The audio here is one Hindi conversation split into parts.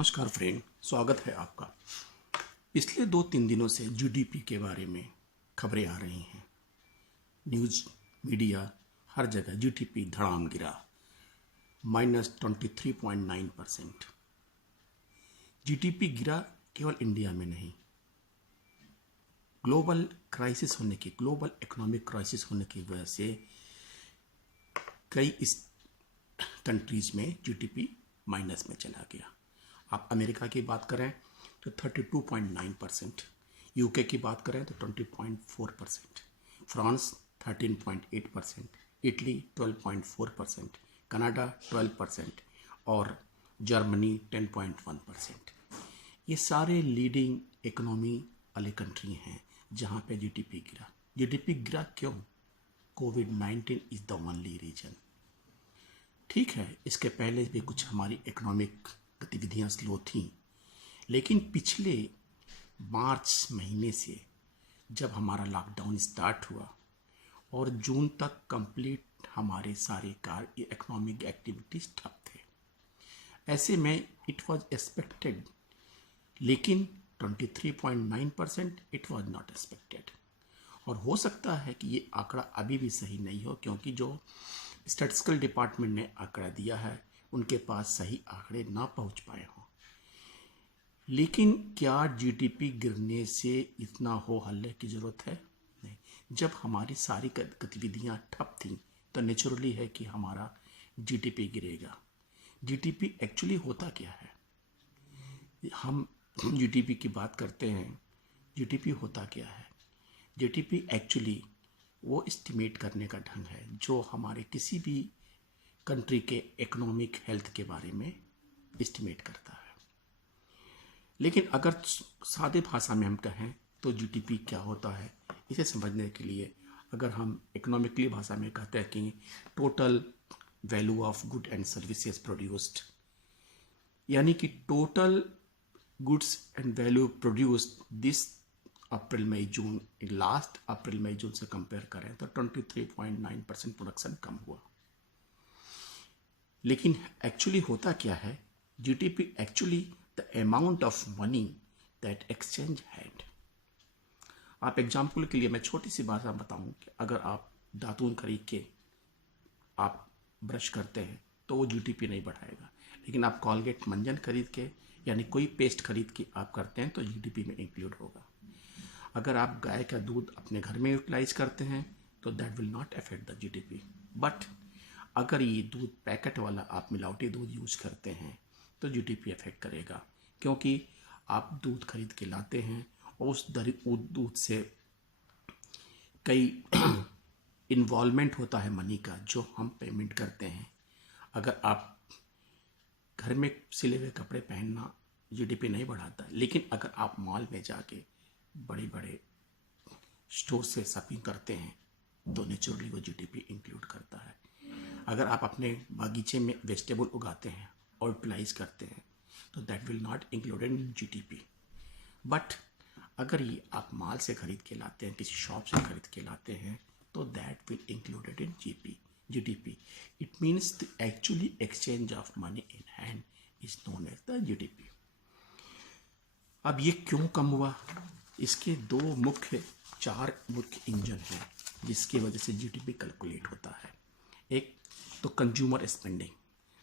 नमस्कार फ्रेंड, स्वागत है आपका। पिछले 2-3 दिनों से जीडीपी के बारे में खबरें आ रही हैं। न्यूज़ मीडिया हर जगह जीडीपी धड़ाम गिरा, -23.9%। जीडीपी गिरा केवल इंडिया में नहीं, ग्लोबल इकोनॉमिक क्राइसिस होने की वजह से कई इस कंट्रीज में जीडीपी माइनस में चला गया। आप अमेरिका की बात करें तो 32.9%, यूके की बात करें तो 20.4%, फ्रांस 13.8%, इटली 12.4%, कनाडा 12% और जर्मनी 10.1%। ये सारे लीडिंग इकोनॉमी वाले कंट्री हैं जहाँ पे जीडीपी गिरा। जीडीपी गिरा क्यों? कोविड-19 इज़ द ओनली रीजन। ठीक है, इसके पहले भी कुछ हमारी इकोनॉमिक गतिविधियां स्लो थीं, लेकिन पिछले मार्च महीने से जब हमारा लॉकडाउन स्टार्ट हुआ और जून तक कंप्लीट हमारे सारे कार्य इकोनॉमिक एक्टिविटीज ठप थे, ऐसे में इट वाज एक्सपेक्टेड, लेकिन 23.9% इट वाज नॉट एक्सपेक्टेड। और हो सकता है कि ये आंकड़ा अभी भी सही नहीं हो, क्योंकि जो स्टैटिस्टिकल डिपार्टमेंट ने आंकड़ा दिया है उनके पास सही आंकड़े ना पहुंच पाए हों। लेकिन क्या जीडीपी गिरने से इतना हो हल्ले की ज़रूरत है? नहीं। जब हमारी सारी गतिविधियां ठप थीं तो नेचुरली है कि हमारा जीडीपी गिरेगा। जीडीपी एक्चुअली होता क्या है? हम जीडीपी की बात करते हैं, जीडीपी होता क्या है? जीडीपी एक्चुअली वो एस्टिमेट करने का ढंग है जो हमारे किसी भी कंट्री के इकोनॉमिक हेल्थ के बारे में एस्टिमेट करता है। लेकिन अगर सादे भाषा में हम कहें तो जीडीपी क्या होता है, इसे समझने के लिए अगर हम इकोनॉमिकली भाषा में कहते हैं कि total value of good and services produced, यानी कि total goods and value produced this April May June, last April May June से कंपेयर करें तो 23.9% प्रोडक्शन कम हुआ। लेकिन एक्चुअली होता क्या है? GDP actually the amount of money that exchange had. आप एग्जाम्पल के लिए मैं छोटी सी बात बताऊं कि अगर आप दातून खरीद के आप ब्रश करते हैं तो वो जीडीपी नहीं बढ़ाएगा, लेकिन आप कॉलगेट मंजन खरीद के यानी कोई पेस्ट खरीद के आप करते हैं तो जीडीपी में इंक्लूड होगा। अगर आप गाय का दूध अपने घर में यूटिलाइज करते हैं तो that will not affect the GDP. But अगर ये दूध पैकेट वाला आप मिलावटी दूध यूज करते हैं तो जीडीपी अफेक्ट करेगा, क्योंकि आप दूध खरीद के लाते हैं और उस दूध से कई इन्वॉल्वमेंट होता है मनी का जो हम पेमेंट करते हैं। अगर आप घर में सिले हुए कपड़े पहनना जीडीपी नहीं बढ़ाता, लेकिन अगर आप मॉल में जाके बड़े बड़े स्टोर से शॉपिंग करते हैं तो नेचुरली वो जीडीपी इंक्लूड करता है। अगर आप अपने बागीचे में वेजिटेबल उगाते हैं और यूटिलाइज करते हैं तो that will not included in GDP. But अगर ये आप माल से खरीद के लाते हैं, किसी शॉप से खरीद के लाते हैं तो that will included in GDP. It means the actually exchange of money in hand is known as the GDP. अब ये क्यों कम हुआ? इसके चार मुख्य इंजन हैं जिसकी वजह से जीडीपी कैलकुलेट होता है। एक तो कंज्यूमर स्पेंडिंग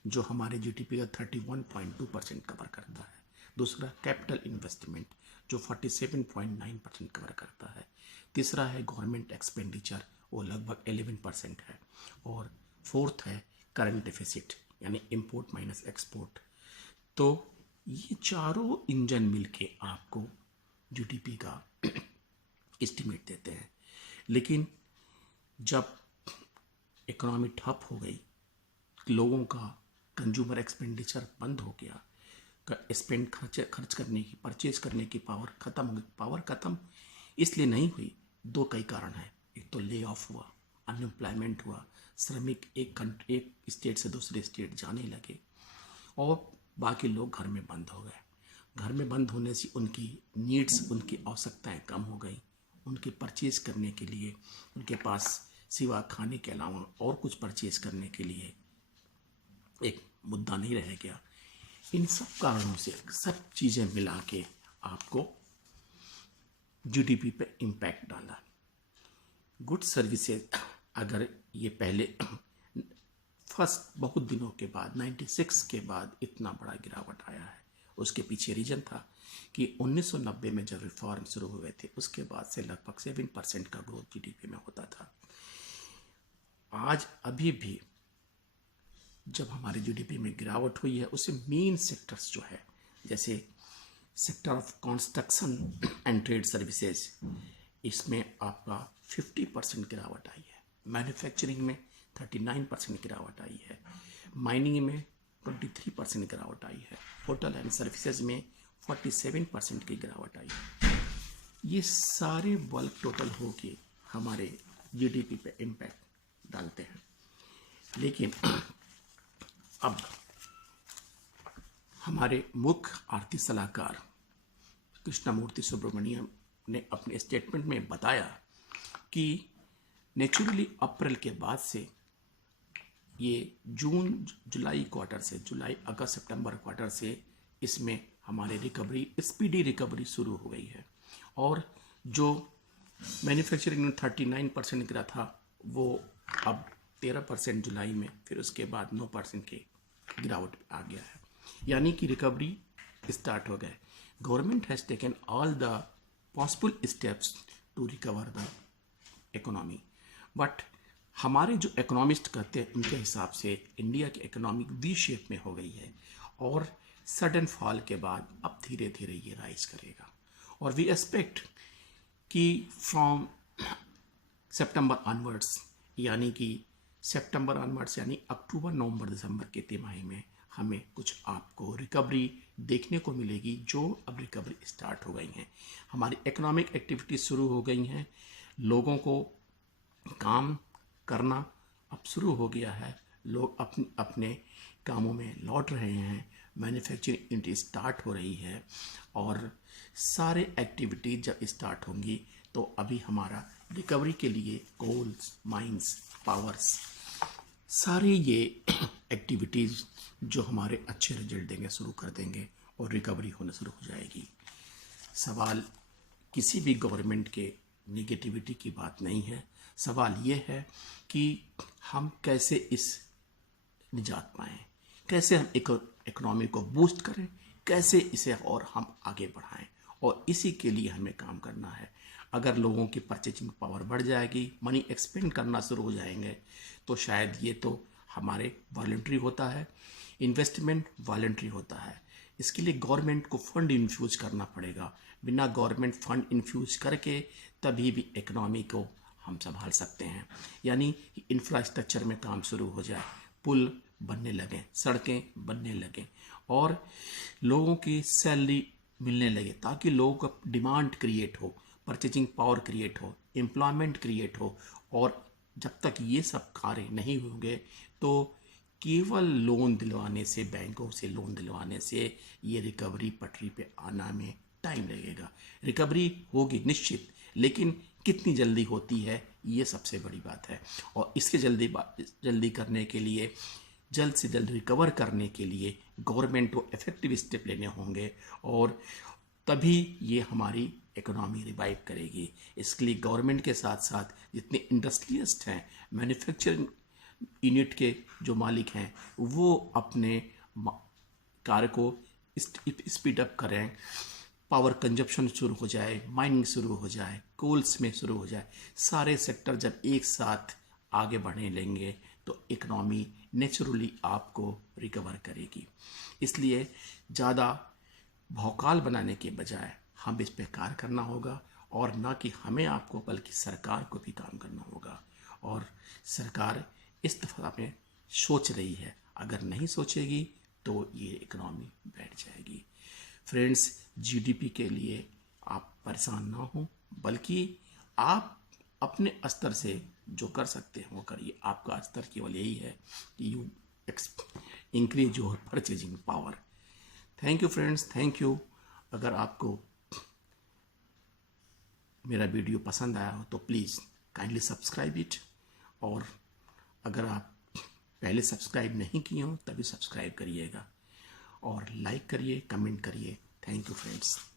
जो हमारे जीडीपी का 31.2% कवर करता है। दूसरा कैपिटल इन्वेस्टमेंट जो 47.9% कवर करता है। तीसरा है गवर्नमेंट एक्सपेंडिचर, वो लगभग 11% है। और फोर्थ है करंट डेफिसिट यानी इंपोर्ट माइनस एक्सपोर्ट। तो ये चारों इंजन मिलके आपको जीडीपी का एस्टिमेट देते हैं। लेकिन जब इकोनॉमी ठप हो गई, लोगों का कंज्यूमर एक्सपेंडिचर बंद हो गया, खर्च करने की, परचेज करने की पावर खत्म हो गई। पावर खत्म इसलिए नहीं हुई, कई कारण है। एक तो ले ऑफ हुआ, अनएम्प्लॉयमेंट हुआ, श्रमिक एक स्टेट से दूसरे स्टेट जाने लगे और बाकी लोग घर में बंद हो गए। घर में बंद होने से उनकी नीड्स, उनकी आवश्यकताएं कम हो गई। उनके परचेज करने के लिए उनके पास सिवा खाने के अलावा और कुछ परचेज करने के लिए एक मुद्दा नहीं रह गया। इन सब कारणों से सब चीज़ें मिला के आपको जीडीपी पे इम्पैक्ट डाला। गुड सर्विसेज अगर ये पहले फर्स्ट बहुत दिनों के बाद 96 के बाद इतना बड़ा गिरावट आया है, उसके पीछे रीजन था कि 1990 में जब रिफॉर्म शुरू हुए थे उसके बाद से लगभग 7% का ग्रोथ जीडीपी में होता था। आज अभी भी जब हमारी जीडीपी में गिरावट हुई है उससे मेन सेक्टर्स जो है, जैसे sector of construction and trade services, इसमें आपका 50% गिरावट आई है। मैन्युफैक्चरिंग में 39% गिरावट आई है। माइनिंग में 23% गिरावट आई है। होटल एंड सर्विसेज में 47% की गिरावट आई है। ये सारे बल्क टोटल होके हमारे जीडीपी पे इम्पैक्ट डालते हैं। लेकिन अब हमारे मुख्य आर्थिक सलाहकार कृष्णमूर्ति सुब्रमण्यम ने अपने स्टेटमेंट में बताया कि नेचुरली अप्रैल के बाद से ये जून जुलाई क्वार्टर से, जुलाई अगस्त सितंबर क्वार्टर से इसमें हमारे रिकवरी, स्पीडी रिकवरी शुरू हो गई है। और जो मैन्युफैक्चरिंग में 39% गिरा था वो अब 13% जुलाई में, फिर उसके बाद 9% की गिरावट आ गया है, यानी कि रिकवरी स्टार्ट हो गए। Government has taken all the possible steps to recover the economy, but हमारे जो इकोनॉमिस्ट कहते हैं उनके हिसाब से इंडिया की इकोनॉमिक वी शेप में हो गई है और सडन फॉल के बाद अब धीरे धीरे ये राइज करेगा। और वी एक्सपेक्ट कि फ्रॉम सितंबर ऑनवर्ड्स, यानी कि सितंबर ऑनवर्ड्स यानी अक्टूबर नवंबर दिसंबर के तिमाही में हमें कुछ आपको रिकवरी देखने को मिलेगी, जो अब रिकवरी स्टार्ट हो गई हैं। हमारी इकोनॉमिक एक्टिविटीज शुरू हो गई हैं, लोगों को काम करना अब शुरू हो गया है, लोग अपने अपने कामों में लौट रहे हैं, मैन्युफैक्चरिंग यूनिट स्टार्ट हो रही है और सारे एक्टिविटीज जब स्टार्ट होंगी तो अभी हमारा रिकवरी के लिए कोल्स, माइंस, पावर्स, सारी ये एक्टिविटीज़ जो हमारे अच्छे रिजल्ट देंगे शुरू कर देंगे और रिकवरी होना शुरू हो जाएगी। सवाल किसी भी गवर्नमेंट के निगेटिविटी की बात नहीं है, सवाल ये है कि हम कैसे इस निजात पाएँ, कैसे हम इकोनॉमी को बूस्ट करें, कैसे इसे और हम आगे बढ़ाएं, और इसी के लिए हमें काम करना है। अगर लोगों की परचेजिंग पावर बढ़ जाएगी, मनी एक्सपेंड करना शुरू हो जाएंगे, तो शायद ये तो हमारे वॉलंटरी होता है, इन्वेस्टमेंट वॉलंटरी होता है, इसके लिए गवर्नमेंट को फंड इन्फ्यूज करना पड़ेगा। बिना गवर्नमेंट फंड इन्फ्यूज करके तभी भी इकोनॉमी को हम संभाल सकते हैं। यानी इंफ्रास्ट्रक्चर में काम शुरू हो जाए, पुल बनने लगें, सड़कें बनने लगें और लोगों की सैलरी मिलने लगे, ताकि लोगों का डिमांड क्रिएट हो, परचेजिंग पावर क्रिएट हो, एम्प्लॉयमेंट क्रिएट हो। और जब तक ये सब कार्य नहीं होंगे तो केवल लोन दिलवाने से, बैंकों से लोन दिलवाने से ये रिकवरी पटरी पे आना में टाइम लगेगा। रिकवरी होगी निश्चित, लेकिन कितनी जल्दी होती है ये सबसे बड़ी बात है। और इसके जल्दी करने के लिए, जल्द से जल्द रिकवर करने के लिए गवर्नमेंट को इफेक्टिव स्टेप लेने होंगे और तभी ये हमारी इकोनॉमी रिवाइव करेगी। इसके लिए गवर्नमेंट के साथ साथ जितने इंडस्ट्रियलिस्ट हैं, मैन्युफैक्चरिंग यूनिट के जो मालिक हैं, वो अपने कार्य को स्पीड अप करें, पावर कंजप्शन शुरू हो जाए, माइनिंग शुरू हो जाए, कोल्स में शुरू हो जाए। सारे सेक्टर जब एक साथ आगे बढ़ने लेंगे तो इकोनॉमी नेचुरली आपको रिकवर करेगी। इसलिए ज़्यादा भौकाल बनाने के बजाय हम इस पर कार्य करना होगा, और ना कि हमें आपको बल्कि सरकार को भी काम करना होगा। और सरकार इस दफा में सोच रही है, अगर नहीं सोचेगी तो ये इकोनॉमी बैठ जाएगी। फ्रेंड्स, जीडीपी के लिए आप परेशान ना हो, बल्कि आप अपने स्तर से जो कर सकते हैं वो करिए। आपका स्तर केवल यही है कि you increase your purchasing power. Thank you friends, thank you. अगर आपको मेरा वीडियो पसंद आया हो तो प्लीज़ काइंडली सब्सक्राइब इट, और अगर आप पहले सब्सक्राइब नहीं किए हो तभी सब्सक्राइब करिएगा। और लाइक करिए, कमेंट करिए। Thank you friends.